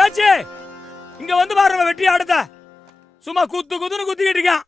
பேச்சு இங்க வந்து பாரு வெற்றி ஆடுத சும்மா குத்துன்னு குத்திக்கிட்டு இருக்கான்.